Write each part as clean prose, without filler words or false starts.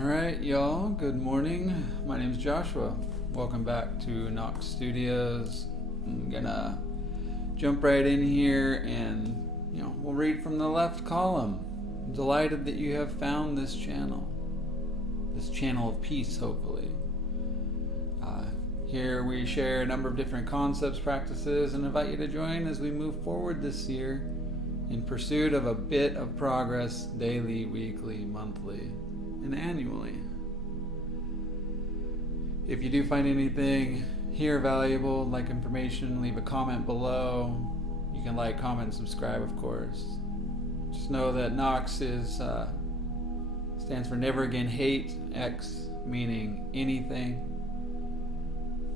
All right, y'all. Good morning. My name's Joshua. Welcome back to Knox Studios. I'm gonna jump right in here and we'll read from the left column. I'm delighted that you have found this channel of peace, hopefully. Here we share a number of different concepts, practices, and invite you to join as we move forward this year in pursuit of a bit of progress daily, weekly, monthly, and annually. If you do find anything here valuable, like information, leave a comment below. You can like, comment, subscribe, of course. Just know that Knox stands for Never Again Hate, X meaning anything.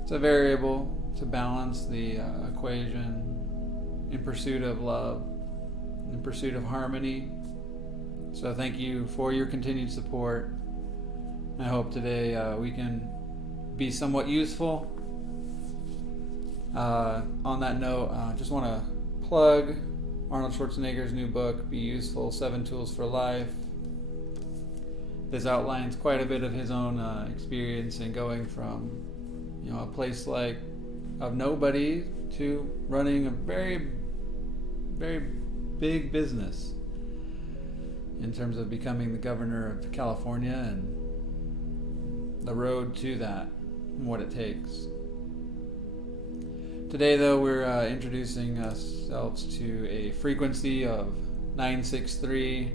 It's a variable to balance the equation in pursuit of love, in pursuit of harmony. So thank you for your continued support. I hope today we can be somewhat useful. On that note, just want to plug Arnold Schwarzenegger's new book, Be Useful, 7 Tools for Life. This outlines quite a bit of his own experience in going from a place like of nobody to running a very, very big business in terms of becoming the governor of California and the road to that and what it takes. Today, though, we're introducing ourselves to a frequency of 963,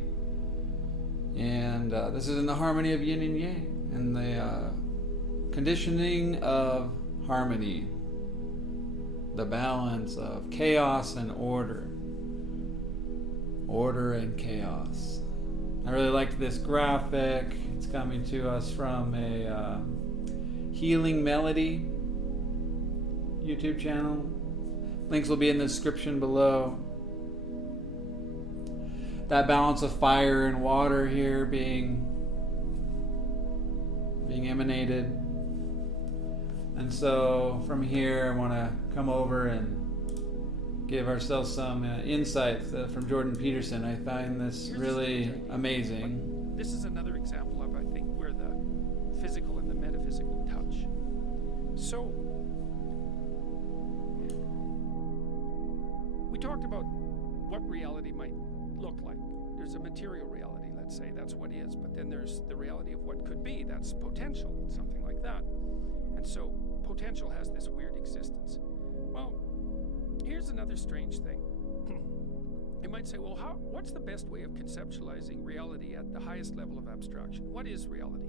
and this is in the harmony of yin and yang and the conditioning of harmony, the balance of chaos and order and chaos. I really liked this graphic. It's coming to us from a Healing Melody YouTube channel. Links will be in the description below. That balance of fire and water here being emanated. And so from here, I want to come over and give ourselves some insights from Jordan Peterson. I find this really amazing. This is another example of, I think, where the physical and the metaphysical touch. So, we talked about what reality might look like. There's a material reality, let's say, that's what is, but then there's the reality of what could be, that's potential, it's something like that. And so, potential has this weird existence. Well, here's another strange thing. You might say, well, what's the best way of conceptualizing reality at the highest level of abstraction? What is reality?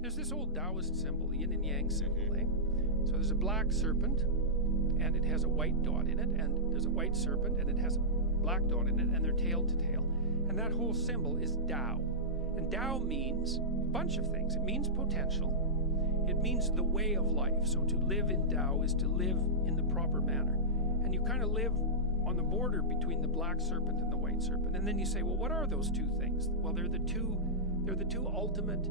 There's this old Taoist symbol, yin and yang symbol, eh? So there's a black serpent, and it has a white dot in it, and there's a white serpent, and it has a black dot in it, and they're tail to tail. And that whole symbol is Tao. And Tao means a bunch of things. It means potential. It means the way of life. So to live in Tao is to live in the proper manner. And you kind of live on the border between the black serpent and the white serpent. And then you say, well, what are those two things? Well, they're the two ultimate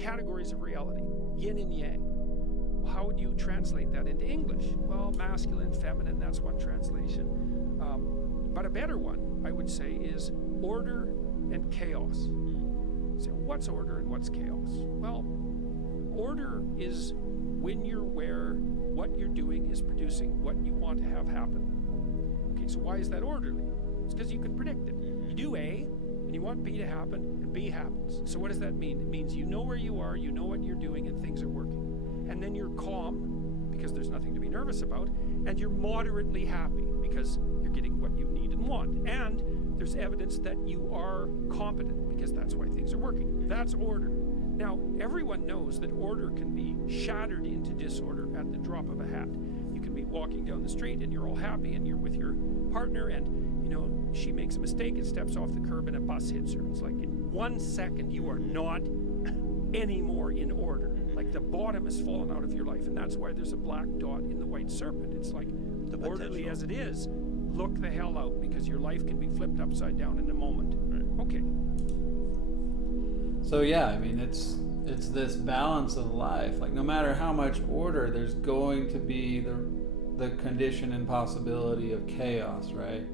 categories of reality, yin and yang. Well, how would you translate that into English? Well, masculine, feminine, that's one translation. But a better one, I would say, is order and chaos. So what's order and what's chaos? Well, order is when you're where what you're doing is producing what you want to have happen. Okay, so why is that orderly? It's because you can predict it. You do A, and you want B to happen, and B happens. So what does that mean? It means you know where you are, you know what you're doing, and things are working. And then you're calm, because there's nothing to be nervous about, and you're moderately happy, because you're getting what you need and want. And there's evidence that you are competent, because that's why things are working. That's order. Now, everyone knows that order can be shattered into disorder at the drop of a hat. You can be walking down the street and you're all happy and you're with your partner and, she makes a mistake and steps off the curb and a bus hits her. It's like in 1 second you are not anymore in order. Like the bottom has fallen out of your life, and that's why there's a black dot in the white serpent. It's like, orderly as it is, look the hell out, because your life can be flipped upside down in a moment. Right. Okay. So yeah, I mean, it's this balance of life. Like no matter how much order, there's going to be the condition and possibility of chaos, right?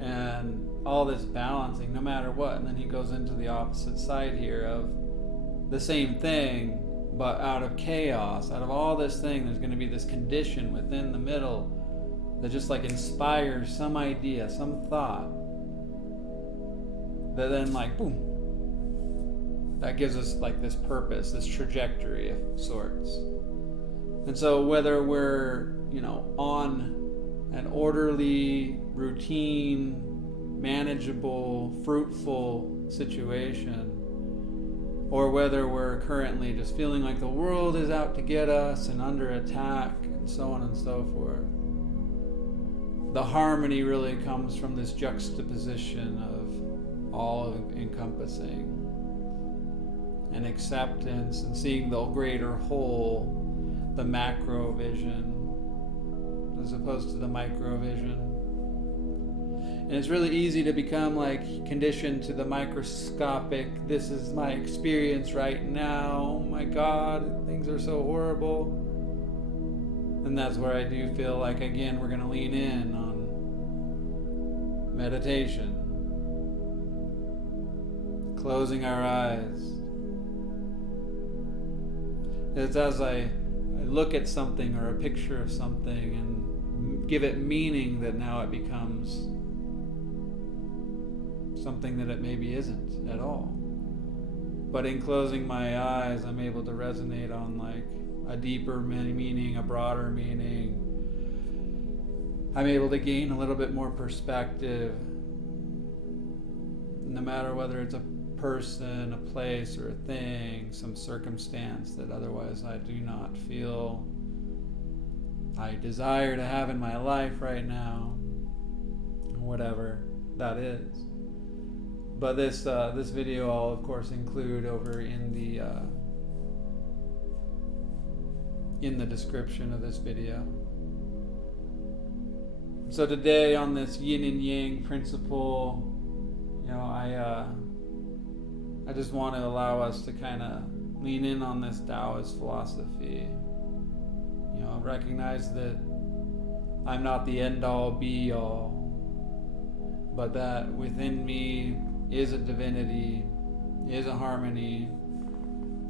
And all this balancing, no matter what. And then he goes into the opposite side here of the same thing, but out of chaos, out of all this thing, there's going to be this condition within the middle that just like inspires some idea, some thought, that then like boom, that gives us like this purpose, this trajectory of sorts. And so whether we're, on an orderly, routine, manageable, fruitful situation, or whether we're currently just feeling like the world is out to get us and under attack and so on and so forth, the harmony really comes from this juxtaposition of all encompassing and acceptance and seeing the greater whole, the macro vision, as opposed to the micro vision. And it's really easy to become like conditioned to the microscopic, this is my experience right now, oh my God, things are so horrible. And that's where I do feel like, again, we're going to lean in on meditation, closing our eyes. It's as I look at something or a picture of something and give it meaning that now it becomes something that it maybe isn't at all. But in closing my eyes, I'm able to resonate on like a deeper meaning, a broader meaning. I'm able to gain a little bit more perspective, no matter whether it's a person, a place, or a thing, some circumstance that otherwise I do not feel I desire to have in my life right now, whatever that is. But this video I'll of course include over in the description of this video. So today on this yin and yang principle, I just want to allow us to kind of lean in on this Taoist philosophy. Recognize that I'm not the end all be all, but that within me is a divinity, is a harmony,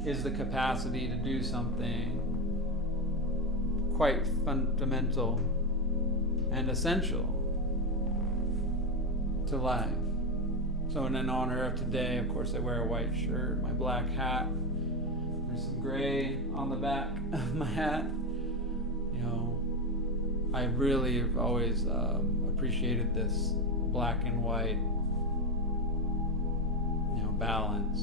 is the capacity to do something quite fundamental and essential to life. So in honor of today, of course, I wear a white shirt, my black hat. There's some gray on the back of my hat. I really have always appreciated this black and white, balance.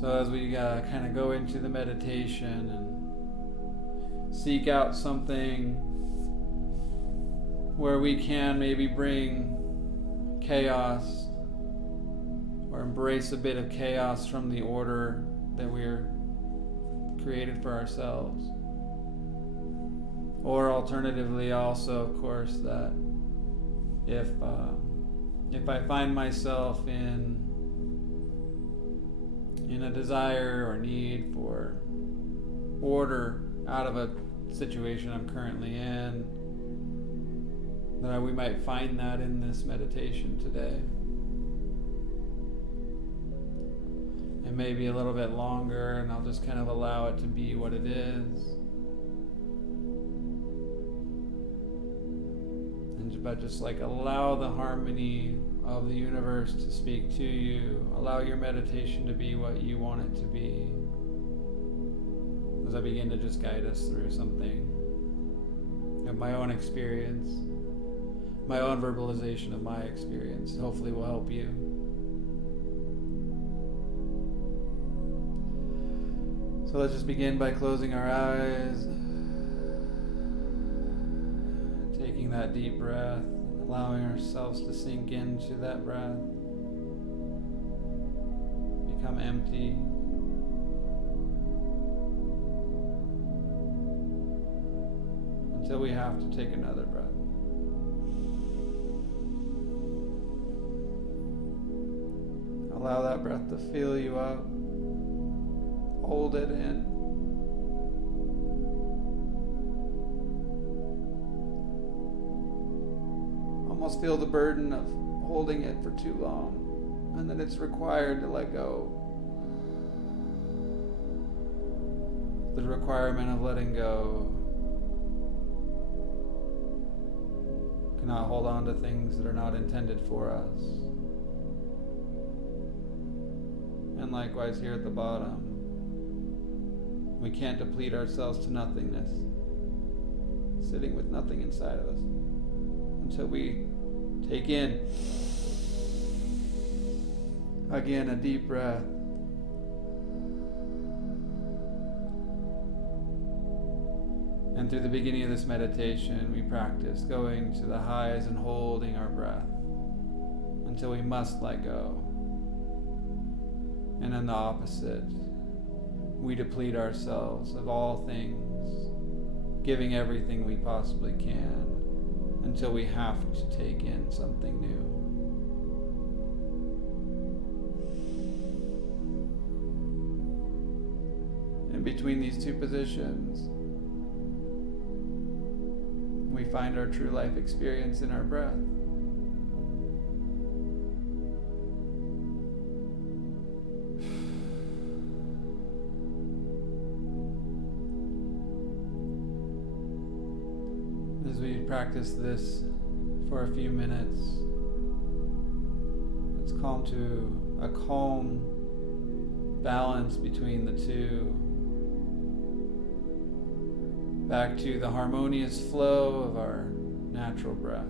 So as we kind of go into the meditation and seek out something where we can maybe bring chaos or embrace a bit of chaos from the order that we're created for ourselves. Or alternatively also, of course, that if I find myself in a desire or need for order out of a situation I'm currently in, that we might find that in this meditation today. It may be a little bit longer, and I'll just kind of allow it to be what it is. But just like allow the harmony of the universe to speak to you. Allow your meditation to be what you want it to be. As I begin to just guide us through something of my own experience, my own verbalization of my experience, hopefully will help you. So let's just begin by closing our eyes. Taking that deep breath, allowing ourselves to sink into that breath, become empty, until we have to take another breath. Allow that breath to fill you up, hold it in. Almost feel the burden of holding it for too long, and that it's required to let go. The requirement of letting go cannot hold on to things that are not intended for us. And likewise here at the bottom, we can't deplete ourselves to nothingness, sitting with nothing inside of us, until we take in, again, a deep breath. And through the beginning of this meditation, we practice going to the highs and holding our breath until we must let go. And then the opposite, we deplete ourselves of all things, giving everything we possibly can until we have to take in something new. And between these two positions, we find our true life experience in our breath. As we practice this for a few minutes, let's come to a calm balance between the two, back to the harmonious flow of our natural breath.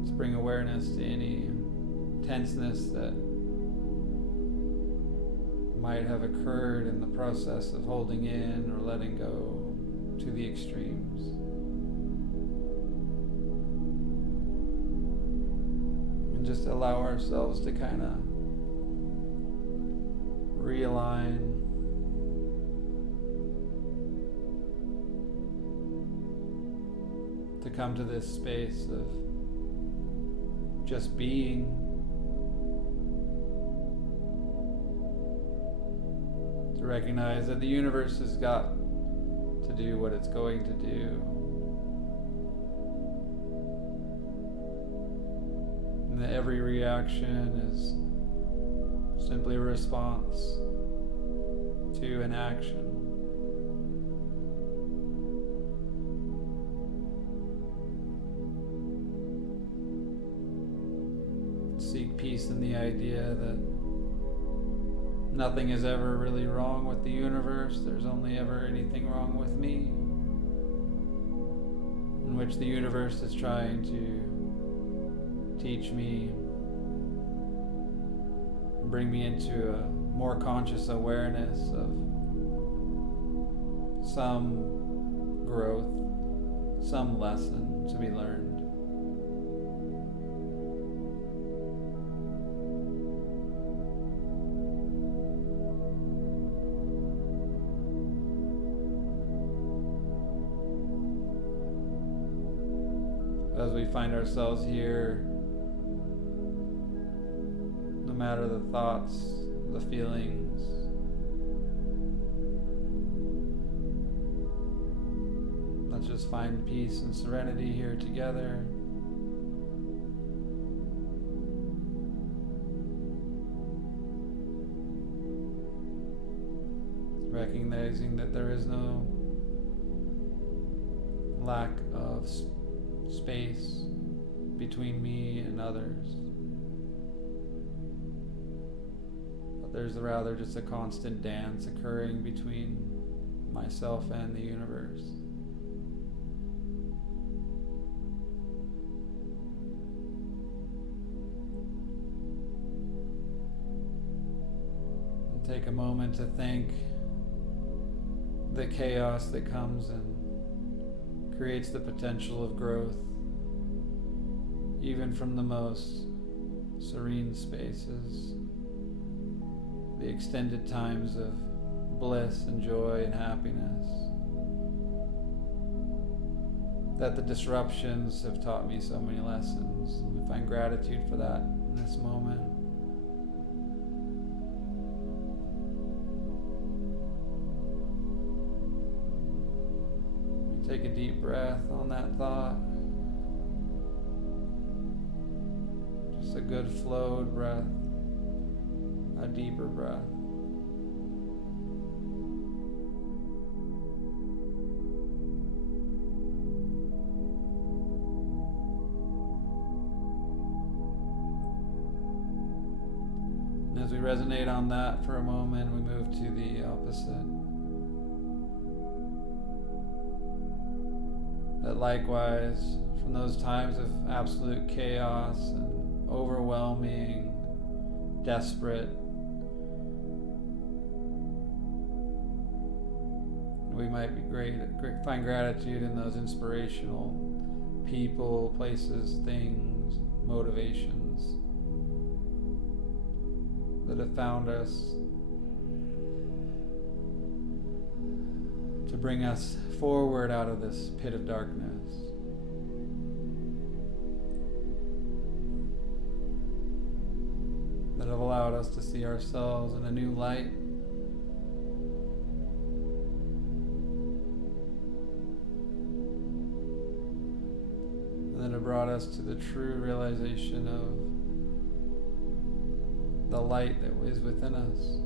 Let's bring awareness to any tenseness that might have occurred in the process of holding in or letting go to the extremes. And just allow ourselves to kind of realign, to come to this space of just being, to recognize that the universe has got to do what it's going to do, and that every reaction is simply a response to an action. Seek peace in the idea that nothing is ever really wrong with the universe. There's only ever anything wrong with me, in which the universe is trying to teach me, bring me into a more conscious awareness of some growth, some lesson to be learned. As we find ourselves here, no matter the thoughts, the feelings, let's just find peace and serenity here together. Recognizing that there is no lack of space between me and others, but there's rather just a constant dance occurring between myself and the universe. And take a moment to thank the chaos that comes and creates the potential of growth, even from the most serene spaces, the extended times of bliss and joy and happiness, that the disruptions have taught me so many lessons. We find gratitude for that in this moment. Take a deep breath on that thought. Just a good flowed breath, a deeper breath. And as we resonate on that for a moment, we move to the opposite. That likewise, from those times of absolute chaos and overwhelming, desperate, we might be find gratitude in those inspirational people, places, things, motivations that have found us to bring us forward out of this pit of darkness. That have allowed us to see ourselves in a new light. And that have brought us to the true realization of the light that is within us,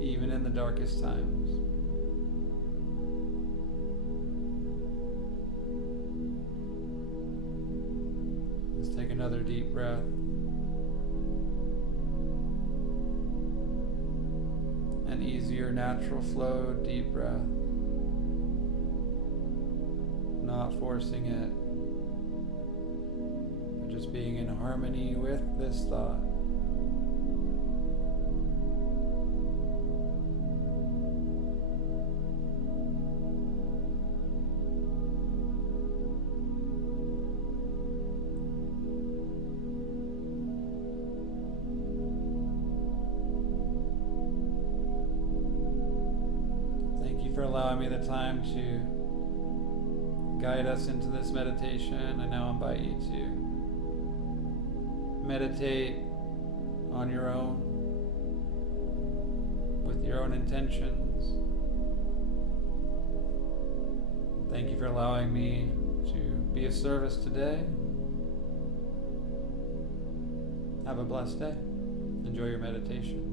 even in the darkest times. Let's take another deep breath. An easier, natural flow, deep breath. Not forcing it, but just being in harmony with this thought. Thank you for allowing me the time to guide us into this meditation. I now invite you to meditate on your own, with your own intentions. Thank you for allowing me to be of service today. Have a blessed day. Enjoy your meditation.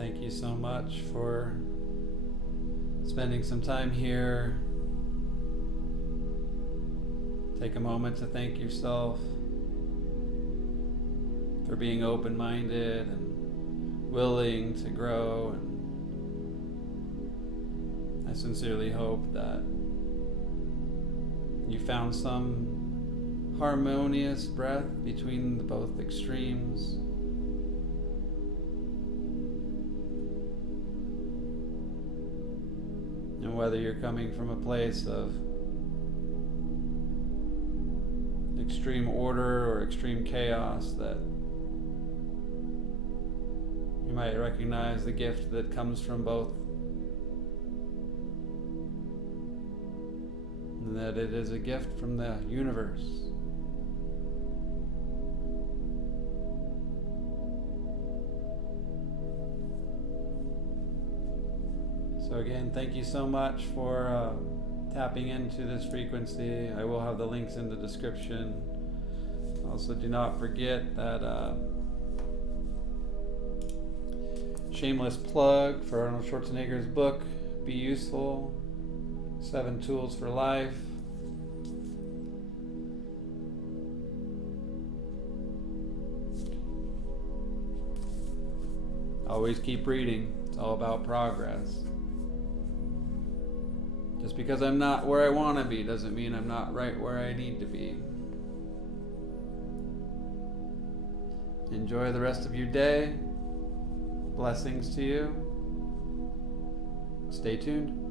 Thank you so much for spending some time here. Take a moment to thank yourself for being open-minded and willing to grow. And I sincerely hope that you found some harmonious breath between the both extremes. And whether you're coming from a place of extreme order or extreme chaos, that you might recognize the gift that comes from both, and that it is a gift from the universe. So again, thank you so much for tapping into this frequency. I will have the links in the description. Also, do not forget that shameless plug for Arnold Schwarzenegger's book, Be Useful, 7 Tools for Life. Always keep reading. It's all about progress. Just because I'm not where I want to be doesn't mean I'm not right where I need to be. Enjoy the rest of your day. Blessings to you. Stay tuned.